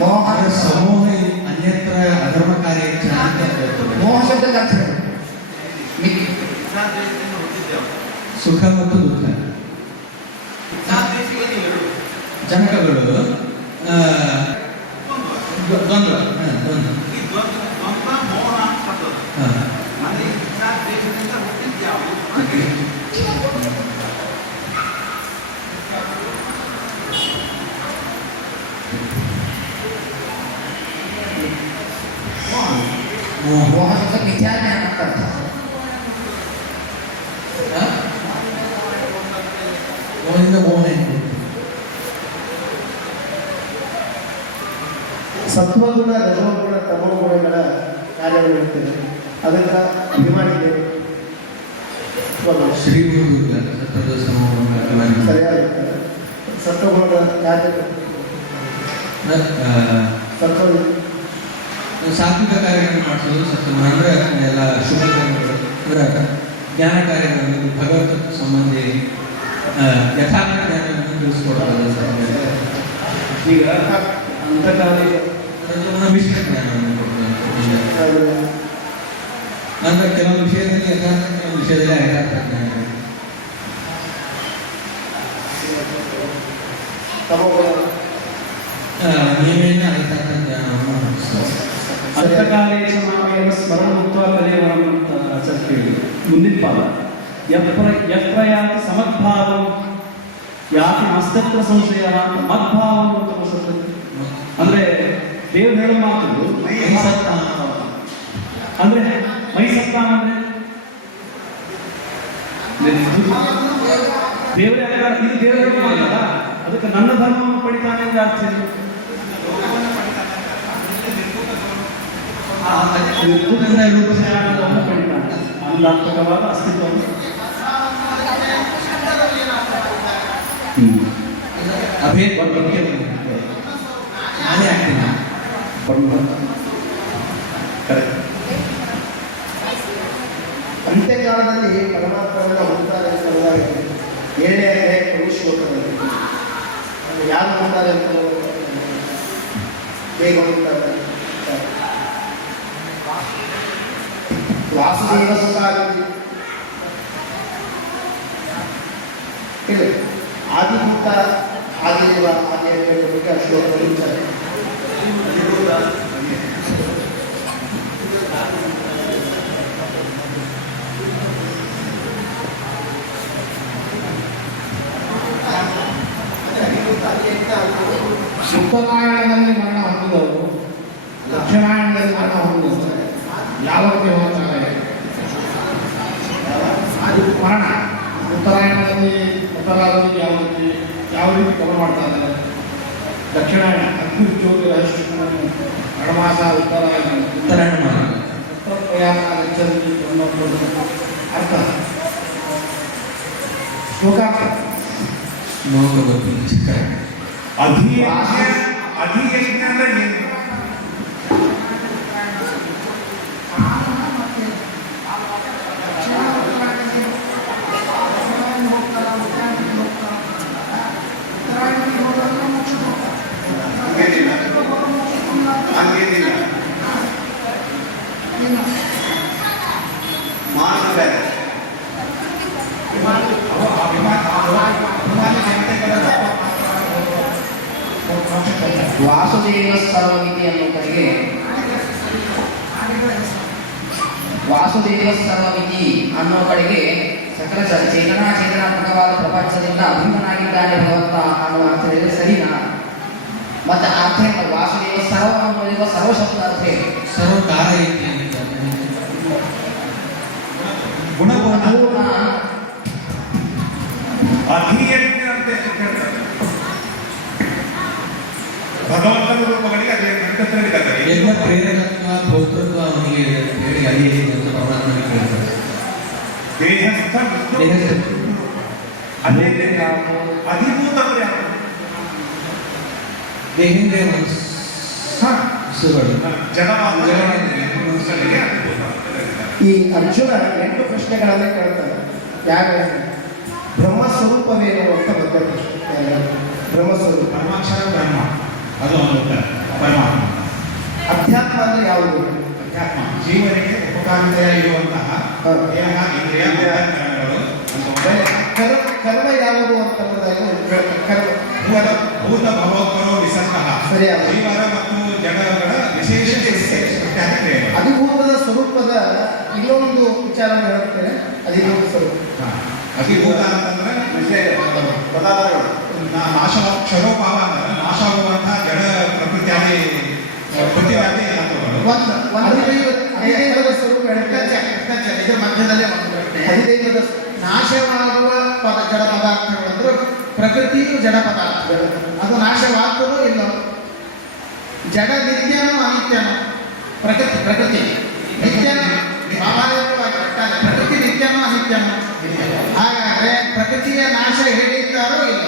ಮೋಹ ಸಮೂಹ ಅನ್ಯತ್ರ ಅಧರ್ಮ ಕಾರ್ಯ ಮೋಹ ಶಬ್ದಕ್ಕೆ ಅರ್ಥ ಇದೆ. ಮಿಕ್ಕಿ ಸುಖ ಮತ್ತು ದುಃಖ ಜನಕಗಳು ದ್ವಂದ್ವ ಮೋಹ ಶಬ್ದಕ್ಕೆ ಮಿಥ್ಯಾ ಜ್ಞಾನ ಅಂತ ಅರ್ಥ. ಮೋಹದಿಂದ ಮೋಹ ಸತ್ವಗುಣ ರಜೋಗುಣ ತಮೋಗುಣಗಳ ಕಾರ್ಯಗಳು ಇರ್ತದೆ. ಅದಕ್ಕೆ ಅಭಿಮಾನಿಗೆ ಶ್ರೀ ಗುರುದುರ್ಗ ಸತ್ವದ ಸಮೂಹ ಸರಿಯಾಗಿರ್ತದೆ. ಸತ್ವಗುಣದ ಕಾರ್ಯ ಸತ್ವ ಸಾತ್ವಿಕ ಕಾರ್ಯಗಳನ್ನು ಮಾಡಿಸೋದು ಸತ್ವಗುಣ ಅಂದ್ರೆ ಎಲ್ಲ ಶುಭ ಕರ್ಮಗಳು ಅಂದ್ರೆ ಜ್ಞಾನ ಕಾರ್ಯಗಳನ್ನು ಭಗವತ್ ಸಂಬಂಧಿ ಯಥಾರ್ಥ ಜ್ಞಾನವನ್ನು ತಿಳಿಸ್ಕೊಡೋದು ಸತ್ವಗುಣ. ಈಗ ಅಂತಕಾಲಿಕ ಮಿಶ್ರ ಜ್ಞಾನವನ್ನು ಕೊಡೋದು ಅಂದ್ರೆ ಕೆಲವು ವಿಷಯದಲ್ಲಿ ಯಥಾರ್ಥ ಕೆಲವು ವಿಷಯದಲ್ಲಿ ಯಥಾರ್ಥ ಜ್ಞಾನ ತಮೋಗುಣ ನೀವೇನ ಯಥಾರ್ಥ ಜ್ಞಾನವನ್ನು ಮಾಡಿಸೋದು. ಅಂತಕಾಲೇಶ ಮಾಮೇವ ಸ್ಮರಣಮುಕ್ತ ಕಲೇವರಂ ಅಂತ ಆಚರಿಸ್ತೀವಿ. ಮುಂದಿನ ಪಾದ ಯಪ್ರಯಾತಿ ಸಮದ್ಭಾವಂ ಯಾತಿ ಮಸ್ತತ್ರ ಸಂಶಯ ಮದ್ಭಾವಂ ಅಂತ ಬರ್ತದೆ. ಅಂದ್ರೆ ದೇವ್ರು ಹೇಳೋ ಮಾತು ಮೈ ಸತ್ತ ಅಂದ್ರೆ ಮೈ ಸತ್ತ ಅಂದ್ರೆ ದೇವರೇ ಇದು ದೇವರು ಹೇಳೋ ಮಾತಲ್ಲ. ಅದಕ್ಕೆ ನನ್ನ ಧರ್ಮವನ್ನು ಪಡಿತಾನೆ ಅಂತ ಅರ್ಥ ಇದೆ. ರೂಪಸಯಾನವನ್ನು ಪಡಿತಾನೆ ಆನಂದಾತ್ಮಕವಾದ ಅಸ್ತಿತ್ವವನ್ನು. ಅಭೇದ ಬಗ್ಗೆ ನಾನೇ ಆಗ್ತೀನಿ ಅಂತ್ಯಕಾಲದಲ್ಲಿ ಪರಮಾತ್ಮನ ಹುಡ್ತಾರೆ ಸಲುವಾಗಿ 7ನೇ ಅಧ್ಯಾಯ ಶ್ಲೋಕದಲ್ಲಿ ಯಾರು ಹುಡ್ತಾರೆ ಅಂತ ಬೇಗ ಹುಡ್ತಾರೆ ವಾಸುದೇವ ಇಲ್ಲ ಆದಿಭೂತ ಆದಿದೇವ ಆದಿ ಬಗ್ಗೆ ಶ್ಲೋಕದಲ್ಲಿ ವಿಚಾರ ಉತ್ತರಾಯಣದಲ್ಲಿ ಮರಣ ಹೊಂದಿದವರು ದಕ್ಷಿಣಾಯಣದಲ್ಲಿ ಮರಣ ಹೊಂದಿದವರು ಯಾವ ರೀತಿ ಹೋಗ್ತಾರೆ? ಅದು ಮರಣ ಉತ್ತರಾಯಣದಲ್ಲಿ ಯಾವ ರೀತಿ ಕವರ್ ಮಾಡ್ತಾ ಇದ್ದಾರೆ? ದಕ್ಷಿಣಾಯಣ ಅಗ್ನಿ ಜ್ಯೋತಿ ರಹಸ್ಯ ಅಡಮಾಸ ಉತ್ತರಾಯಣ ಉತ್ತರ ಪ್ರಯಾಣ ಗಚ್ಚತಿ ಅರ್ಥ ಶ್ಲೋಕಾರ್ಥ ಅಧಿಯಜ್ಞ ಅಂದ್ರೆ ಏನು? ಹಂಗೇನಿಲ್ಲ ಮಾಡ್ತಾರೆ ವಾಸುದೇವ ಸರ್ವಮಿತಿ ಅನ್ನೋ ಕಡೆಗೆ ವಾಸುದೇವ ಸರ್ವಮಿತಿ ಅನ್ನೋ ಕಡೆಗೆ ಸಕಲ ಚೇತನಾತ್ಮಕವಾದ ಪ್ರಪಂಚದಿಂದ ಅಭಿನ್ನನಾಗಿದ್ದಾನೆ ಭಗವಂತ ಅನ್ನುವ ಅರ್ಥ ಹೇಳಿದ್ರೆ ಸರಿನಾ? ಮತ್ತೆ ಅರ್ಥ ಏನು? ವಾಸುದೇವ ಸರ್ವ ಅನ್ನೋದಿರುವ ಸರ್ವ ಶಬ್ದ ಅರ್ಥ ಏನು? ಸರ್ವಕಾರ ಗುಣಪೂರ್ಣ ಅಧಿಯಜ್ಞ ಅಂತ ಹೇಳ್ತಾರೆ. ಭಗವಂತನ ರೂಪಗಳಿಗೆ ಅದೇ ಹೇಳಿದ್ದಾರೆ. ಎಲ್ಲ ಪ್ರೇರಕತ್ವ ಭೋಕ್ತೃತ್ವ ಅವನಿಗೆ ಹೇಳಿ ಅಲ್ಲಿ ಪರಮಾತ್ಮನಿಗೆ ಹೇಳ್ತಾರೆ. ದೇಹಸ್ಥ ಅದೇ ಅಧಿಭೂತ ಅಂದ್ರೆ ಯಾರು? ದೇಹೇಂದ್ರಿಯ ಮನಸ್ಸುಗಳು ಜಡವಾದ ಜಡವಾದ ಈ ಅರ್ಜುನ 8 ಪ್ರಶ್ನೆಗಳನ್ನೇ ಕೇಳ್ತಾನೆ. ಯಾರು ಬ್ರಹ್ಮಸ್ವರೂಪವೇನು ಅಂತ ಬಂದ ಪ್ರಶ್ನೆ. ಬ್ರಹ್ಮಸ್ವರೂಪ ಪರಮಾಕ್ಷರ ಬ್ರಹ್ಮ ಅದು ಒಂದು ಉತ್ತರ. ಪರಮಾತ್ಮ. ಅಧ್ಯಾತ್ಮ ಅಂದ್ರೆ ಯಾವುದು? ಅಧ್ಯಾತ್ಮ ಜೀವನಿಗೆ ಉಪಕಾರಿತೆಯ ಇರುವಂತಹ ದೇಹ ಇಂದ್ರಿಯ ಅಂತಃಕರಣಗಳು ಕರ್ಮ ಯಾವುದು ಅಂತಂದಾಗ ಭೂತ ಭಗವತ್ಪರೋ ವಿಸರ್ಗಃ ಸರಿಯಾದ ಜೀವನ ಮತ್ತು ಜಡಗಳ ವಿಶೇಷ ಅಧಿಭೂತದ ಸ್ವರೂಪದ ಇನ್ನೊಂದು ವಿಚಾರ ಹೇಳ್ತೇನೆ. ಅಧಿಭೂತ ಸ್ವರೂಪ ಅಧಿಭೂತ ಅಂತಂದ್ರೆ ಪದಾರ್ಥಗಳು ನಾಶ ಕ್ಷರೋಪಾವ ಅಂದ್ರೆ ನಾಶ ಆಗುವಂತಹ ಜಡ ಪ್ರಕೃತಿಯಾದಿ ಪ್ರತಿವಾದಿ ತತ್ವಗಳು. ಅಧಿದೈವದ ಸ್ವರೂಪ ಇದರ ಮಧ್ಯದಲ್ಲೇ ಅಧಿದೈವದ ನಾಶವಾಗುವ ಜಡ ಪದಾರ್ಥಗಳು ಅಂದ್ರೆ ಪ್ರಕೃತಿಯು ಜಡ ಪದಾರ್ಥಗಳು. ಅದು ನಾಶವಾಗ್ತದೋ ಇಲ್ಲ? ಜಡ ನಿತ್ಯನೋ ಅನಿತ್ಯನೋ? ಪ್ರಕೃತಿ ನಿತ್ಯನೋ? ಸ್ವಾಭಾವಿಕವಾಗಿ ಪ್ರಕೃತಿ ನಿತ್ಯನೋ ಅನಿತ್ಯನೋ? ಹಾಗಾದ್ರೆ ಪ್ರಕೃತಿಯ ನಾಶ ಹೇಳಿದ್ದಾರೋ ಇಲ್ಲ?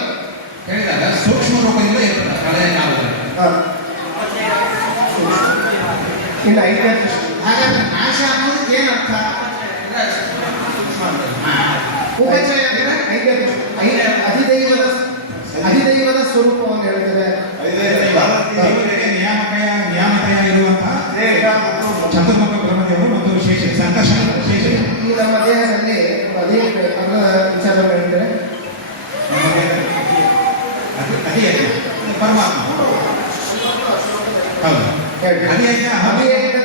ಹೇಳಿದಾಗ ಸೂಕ್ಷ್ಮ ರೂಪದಿಂದ ಇರ್ತದೆ ಹಳೆಯ ಕಾಲದಲ್ಲಿ. ಇಲ್ಲ ಐದೇ ಪ್ರಶ್ನೆ. ಹಾಗಾದ್ರೆ ನಾಶ ಅನ್ನೋದು ಏನರ್ಥ? ಉಪಚಯ ಅಂದ್ರೆ ಐದೇ ಪ್ರಶ್ನೆ. ಅಧಿದೈವದ ಸ್ವರೂಪವನ್ನು ಹೇಳ್ತಾರೆ. ಜೀವನಿಗೆ ನಿಯಾಮತೆಯ ಇರುವಂತಹ ಚತುರ್ಮುಖ ಬ್ರಹ್ಮದೇವರು ಮತ್ತು ಶೇಷ ಸಂಕರ್ಷ ಶೇಷ ಈ ನಮ್ಮ ದೇಹದಲ್ಲಿ ಅದೇ ವಿಚಾರ ಹೇಳ್ತಾರೆ. ಪರಮಾತ್ಮ ಹೌದು.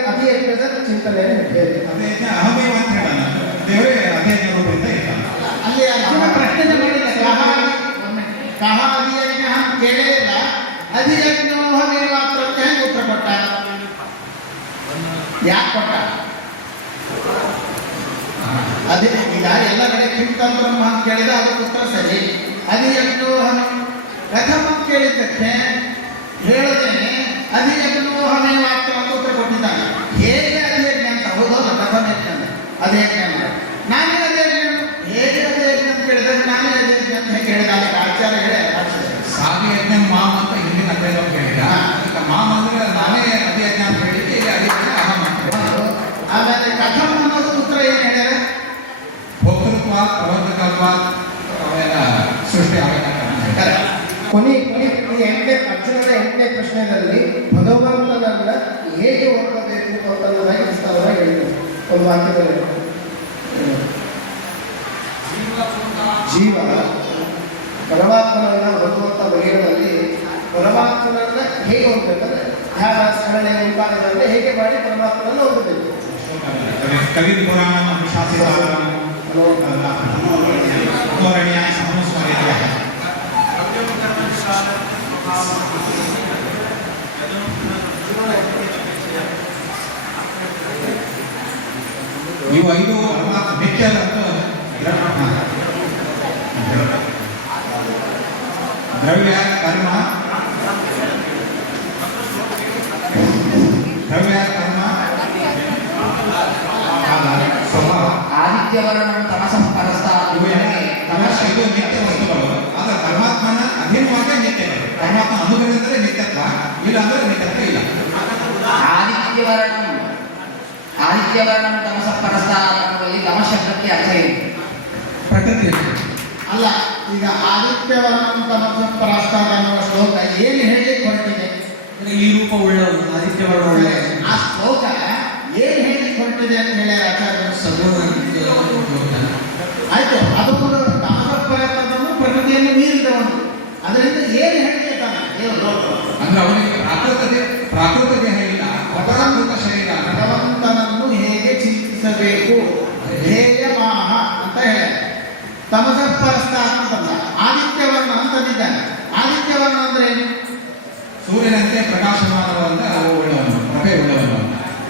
ಅಧಿಯಜ್ಞದ ಚಿಂತನೆ ಹೇಳಿ. ಅದೇ ಅಹಮೇವ ಅಂತ ಹೇಳೋಣ. ದೇವರೇ ಅದೇ ರೂಪದಿಂದ ಇರ್ತಾನೆ. ಅಲ್ಲಿ ಅರ್ಜುನ ಪ್ರಶ್ನೆ ಮಾಡಿಲ್ಲ. ಕಹ ಅಧಿಯಜ್ಞ ಕೇಳೇ ಇಲ್ಲ. ಅಧಿಯಜ್ಞೋಹಮೇವ ಅಂತ ಹೆಂಗೆ ಉತ್ತರ ಕೊಟ್ಟ? ಯಾಕೆ ಕೊಟ್ಟ? ಅದೇ ಈಗ ಎಲ್ಲ ಕಡೆ ಕಿಂತಂ ಬ್ರಹ್ಮ ಅಂತ ಕೇಳಿದ ಅದಕ್ಕೆ ಉತ್ತರ ಸರಿ. ಅಧಿಯಜ್ಞೋಹನ ಕಥಮ ಕೇಳಿದ್ದಕ್ಕೆ ಹೇಳದೇನೆ ಅಧಿಯಜ್ಞೋಹನೇ ವಾಕ್ಯ ಅಂತ ಉತ್ತರ ಕೊಟ್ಟಿದ್ದಾನೆ. ಹೇಗೆ ಅಧಿಯಜ್ಞ ಅಂತ? ಹೌದಲ್ಲ ಕಥಮ ಅಧಿಯಜ್ಞ ಅಂತ ನಾನೇ ಅಧಿಯಜ್ಞ ಹೇಗೆ ಅಧಿಯಜ್ಞ ಅಂತ ಕೇಳಿದಾಗ ನಾನೇ ಅಧಿಯಜ್ಞ ಅಂತ ಹೇಗೆ ಹೇಳಿದ? ಅದಕ್ಕೆ ಆಚಾರ ಹೇಳಿ ಸಾಗಿಯಜ್ಞ ಮಾಮ್ ಅಂತ ಹಿಂದಿನ ಅಧ್ಯಯನ ಹೇಳಿದ. ಮಾಮ್ ಅಂದ್ರೆ ನಾನೇ ಅಧಿಯಜ್ಞ ಅಂತ ಹೇಳಿದ್ದೆ. ಇಲ್ಲಿ ಅಧಿಯಜ್ಞ ಅಹಂ ಅಂತ. ಆಮೇಲೆ ಕಥಮ ಅನ್ನೋದು ಉತ್ತರ ಏನು ಹೇಳ್ಯಾರ? ಭೋಕ್ತೃತ್ವ ಪ್ರಬಂಧಕತ್ವ ಅವೆಲ್ಲ ಸೃಷ್ಟಿ ಆಗತಕ್ಕ ಕೊನೆ ಅರ್ಜುನನ 8ನೇ ಪ್ರಶ್ನೆಯಲ್ಲಿ ಭಗವಂತನನ್ನ ಹೇಗೆ ಹೊಂದಬೇಕು ಅನ್ನೋದಾಗಿ ವಿಸ್ತಾರವಾಗಿ ಹೇಳಿದ್ರು. ಒಂದು ವಾಕ್ಯದಲ್ಲಿ ಜೀವ ಪರಮಾತ್ಮನನ್ನ ಹೊಂದುವಂಥ ಬಗೆಗಳಲ್ಲಿ ಪರಮಾತ್ಮನನ್ನ ಹೇಗೆ ಹೊಂದಬೇಕಂದ್ರೆ ಧ್ಯಾನ ಸ್ಮರಣೆ ಮುಂತಾದವುಗಳನ್ನ ಹೇಗೆ ಮಾಡಿ ಪರಮಾತ್ಮನನ್ನ ಹೊಂದಬೇಕು. ಕವಿ ಪುರಾಣ ಶಾಸ್ತ್ರ ಇವು 5 ನಿತ್ಯ ದ್ರವ್ಯ ಕರ್ಮ ಸ್ವಭಾವ. ಆದಿತ್ಯವರ್ಣಂ ತಮಸಃ ಪರಸ್ತಾತ್ ಇದು ನಿತ್ಯ ವಸ್ತುಗಳು. ಆದ್ರೆ ಪರಮಾತ್ಮನ ಅಧೀನವಾಗಿ ನಿತ್ಯಗಳು. ಪರಮಾತ್ಮ ಅನುಗ್ರಹದಿಂದಲೇ ನಿತ್ಯತ್ವ, ಇಲ್ಲ ಅಂದ್ರೆ ನಿತ್ಯತ್ವ ಇಲ್ಲ. ಆದಿತ್ಯವರ್ಣಂ ತಮಸಃ ಪರಸ್ತಾತ್ ಅನ್ನುವಲ್ಲಿ ತಮಃ ಶಬ್ದಕ್ಕೆ ಅರ್ಥ ಇದೆ. ಪ್ರಕೃತಿ ಅಲ್ಲ, ಈಗ ಆದಿತ್ಯವರ್ಣಂ ತಮಸಃ ಪರಸ್ತಾತ್ ಅನ್ನುವ ಶ್ಲೋಕ ಏನು ಹೇಳಲಿಕ್ಕೆ ಹೊರಟಿದೆ? ಈ ರೂಪ ಉಳ್ಳವನು ಆದಿತ್ಯವರ್ಣ ಉಳ್ಳ ಆ ಶ್ಲೋಕ ಏನು ಹೇಳಲಿಕ್ಕೆ ಹೊರಟಿದೆ ಅಂತ ಹೇಳಿ ಆಚಾರ್ಯರು ಸಗುಣ ಆಯ್ತು. ಅದೊಂದು ತಮಸಃ ಪ್ರಕೃತಿಯನ್ನು ಮೀರಿದವನು, ಅದರಿಂದ ಏನು ಹೇಳಲಿಕ್ಕೆ ತಾನೆ ಅಂದ್ರೆ ಅವನಿಗೆ ಪ್ರಾಕೃತ ದೇಹ ಇಲ್ಲ, ಅಪರಾಕೃತ ಶರೀರ. ಭಗವಂತನನ್ನು ಹೇಗೆ ಚಿಂತಿಸಬೇಕು ಧ್ಯೇಯಮಾಹ ಅಂತ ಹೇಳ. ತಮಸಃ ಪರಸ್ತಾತ್ ಅಂತಲ್ಲ, ಆದಿತ್ಯವರ್ಣ ಅಂತಂದಿದ್ದಾನೆ. ಆದಿತ್ಯವರ್ಣ ಅಂದ್ರೆ ಏನು? ಸೂರ್ಯನಂತೆ ಪ್ರಕಾಶಮಾನವಾದ ಉಳ್ಳವನು, ಪ್ರಭೆ ಉಳ್ಳವನು.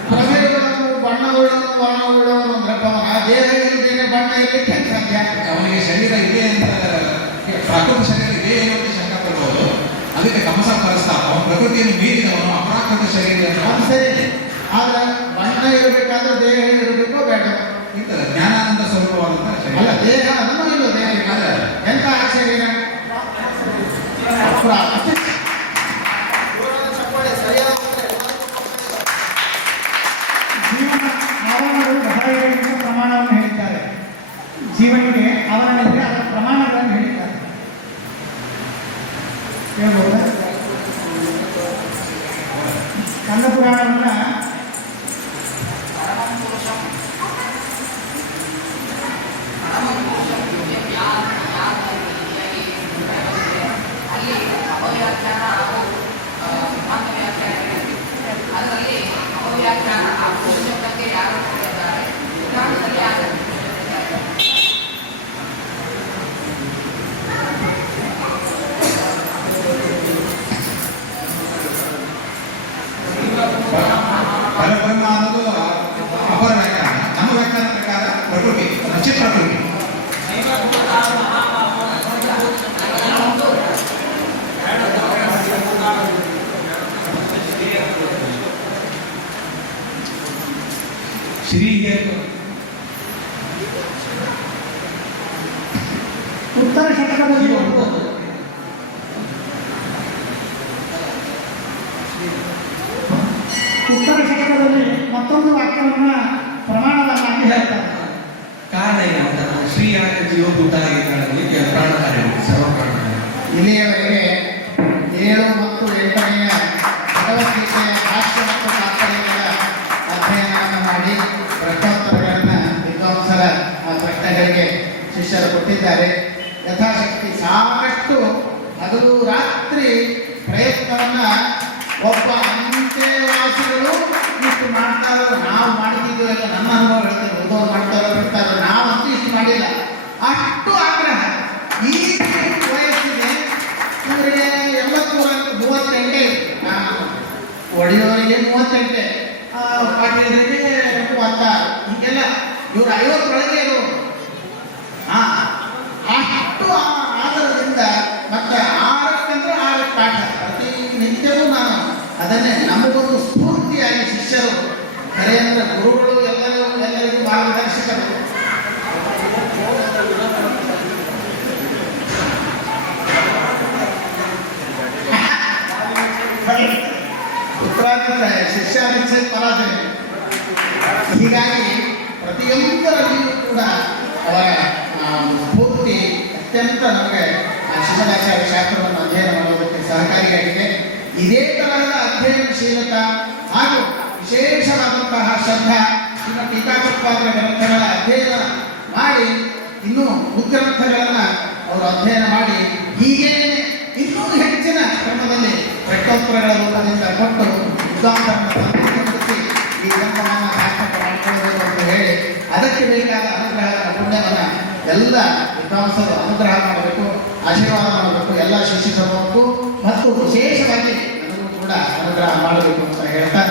ಪ್ರಭೆಗಳನ್ನು ಬಣ್ಣ ಉಳ್ಳವನು, ವರ್ಣ ಉಳ್ಳವನು ಅಂದ್ರೆ ಪವನ ದೇಹ ಇಲ್ಲದೇನೆ ಬಣ್ಣ ಇರಲಿಕ್ಕೆ ಸಾಧ್ಯ? ಅವನಿಗೆ ಶರೀರ ಇದೆ ಅಂತ, ಪ್ರಾಕೃತ ಶರೀರ ಇದೆ ಅಂತ ಶಂಕ ಪಡ್ಬೋದು. ಅದಕ್ಕೆ ತಮಸ ಪರಸ್ತಾಪ. ಅವನ ಪ್ರಕೃತಿಯನ್ನು ಮೀರಿದವನು ಅಪ್ರಾಕೃತ ಶರೀರ. ಅದು ಸರಿ, ಆದ್ರೆ ಬಣ್ಣ ಇರಬೇಕಾದ್ರೆ ದೇಹ ಇರಬೇಕೋ ಬೇಡ? ಇಂಥದ್ದು ಜ್ಞಾನಾನಂದ ಸ್ವರೂಪವಾದಂತಹ ಅಲ್ಲ, ಶರೀರ. ದೇಹ ಅದನ್ನು ಇಲ್ಲ. ದೇಹ ಎಂತ ಶರೀರ? ಜೀವನ ಆವರಣಗಳು ಬಹಳ ಪ್ರಮಾಣವನ್ನು ಹೇಳಿದ್ದಾರೆ. ಜೀವನಿಗೆ ಆವರಣವಿದೆ, ಅದರ ಪ್ರಮಾಣಗಳನ್ನು ಹೇಳಿದ್ದಾರೆ. ಹೇಳ್ಬೋದ? ಕಂದ ಪುರಾಣವನ್ನ ಪರಬ್ರಹ್ಮ ಅನ್ನೋದು ಅಪರ ವ್ಯಾಖ್ಯಾನ. ನಮ್ಮ ವ್ಯಾಖ್ಯಾನ ಪ್ರಕಾರ ಪ್ರಕೃತಿ, ಚಿತ್ ಪ್ರಕೃತಿ. ಶ್ರೀ ಉತ್ತರ ಶತಕದಲ್ಲಿ ಮತ್ತೊಂದು ವಾಕ್ಯವನ್ನ ಪ್ರಮಾಣವನ್ನಾಗಿ ಹೇಳ್ತಾರೆ. ಕಾರಣ ಏನು ಅಂತ ಶ್ರೀಯಾಗ ಜೀವಭೂತಾಗಿ ಪ್ರಾಣಕಾರಿ ಸರ್ವಕಾರಣ. ಇಲ್ಲಿಯವರೆಗೆ 7 ಮತ್ತು 8ನೆಯ ಭಗವದ್ಗೀತೆಯ ಭಾಷ್ಯ ಮತ್ತು ತಾತ್ಪರ್ಯಗಳ ಅಧ್ಯಯನವನ್ನು ಮಾಡಿ ಪ್ರಶ್ನೋತ್ತರಗಳನ್ನು ವಿದ್ವಾಂಸರ ಪ್ರಶ್ನೆಗಳಿಗೆ ಶಿಷ್ಯರು ಕೊಟ್ಟಿದ್ದಾರೆ. ಯಥಾಶಕ್ತಿ ಸಾಕಷ್ಟು ಹಗಲು ರಾತ್ರಿ ಪ್ರಯತ್ನವನ್ನ ಒಬ್ಬ ಅಂತ್ಯವಾಸಿಗಳು ಇಷ್ಟು ಮಾಡ್ತಾ ಇದ್ರು. ನಾವು ಮಾಡ್ತಿದ್ವಿ ಎಲ್ಲ ನಮ್ಮ ಅನುಭವ ಹೇಳ್ತೇವೆ, ಉದ್ಯೋಗ ಮಾಡ್ತಾ ಇದ್ರು. ನಾವಂತೂ ಇಷ್ಟು ಮಾಡಿಲ್ಲ. ಅಷ್ಟು ಆಗ್ರಹ. ಈ ವಯಸ್ಸಿಗೆ ಇವರಿಗೆ 38 ನಾನು ಒಡೆಯೋರಿಗೆ 38, ಪಾಟೀಲರಿಗೆ 36, ಹೀಗೆಲ್ಲ ಇವರು 50 ಇರೋರು. ಅಷ್ಟು ಆಧಾರದಿಂದ ಮತ್ತೆ 6 ಪಾಠ ಪ್ರತಿ ನಿತ್ಯವೂ ನಾನು ಅದನ್ನೇ ನಮಗೊಂದು ಸ್ಫೂರ್ತಿಯಾಗಿ ಶಿಷ್ಯರು ಕರೆ ಅಂದರೆ ಗುರುಗಳು ಎಲ್ಲರಿಗೂ ಮಾರ್ಗದರ್ಶಕರು. ಉತ್ತರಾಖಂಡ ಶಿಷ್ಯಾನಿಚ್ಛೆ ಪರಾಜಯ. ಹೀಗಾಗಿ ಪ್ರತಿಯೊಂದರಲ್ಲಿಯೂ ಕೂಡ ಅವರ ಸ್ಫೂರ್ತಿ ಅತ್ಯಂತ ನಮಗೆ ಶಿವದಾಚಾರ್ಯ ಶಾಸ್ತ್ರವನ್ನು ಅಧ್ಯಯನ ಮಾಡುವುದಕ್ಕೆ ಸಹಕಾರಿಯಾಗಿದೆ. ಇದೇ ತರಹದ ಅಧ್ಯಯನಶೀಲತಾ ಹಾಗೂ ವಿಶೇಷವಾದಂತಹ ಶ್ರದ್ಧಾ ಶ್ರೀಮದ್ ಟೀಕಾಕೃತ್ಪಾದರ ಗ್ರಂಥಗಳ ಅಧ್ಯಯನ ಮಾಡಿ ಇನ್ನೂ ಉದ್ಗ್ರಂಥಗಳನ್ನು ಅವರು ಅಧ್ಯಯನ ಮಾಡಿ ಹೀಗೇ ಇನ್ನೂ ಹೆಚ್ಚಿನ ಕ್ರಮದಲ್ಲಿ ಪ್ರಶ್ನೋತ್ತರಗಳ ರೂಪದಿಂದ ಕೊಟ್ಟು ವಿದ್ವಾಂಸರನ್ನು ಸಂತೃಪ್ತಿಪಡಿಸಿ ಈ ಗ್ರಂಥವನ್ನು ಸಾರ್ಥಕ ಮಾಡಿಕೊಳ್ಳಬೇಕು ಅಂತ ಹೇಳಿ ಅದಕ್ಕೆ ಬೇಕಾದ ಅನುಗ್ರಹದ ಪುಣ್ಯವನ್ನು ಎಲ್ಲ ವಿದ್ವಾಂಸರು ಅನುಗ್ರಹ ಮಾಡಬೇಕು, ಆಶೀರ್ವಾದ ಮಾಡಬೇಕು, ಎಲ್ಲ ಶಿಷ್ಯ ಸಮೂಹಕ್ಕೂ ಮತ್ತು ವಿಶೇಷವಾಗಿ ನನಗೂ ಕೂಡ ಅನುಗ್ರಹ ಮಾಡಬೇಕು ಅಂತ ಹೇಳ್ತಾ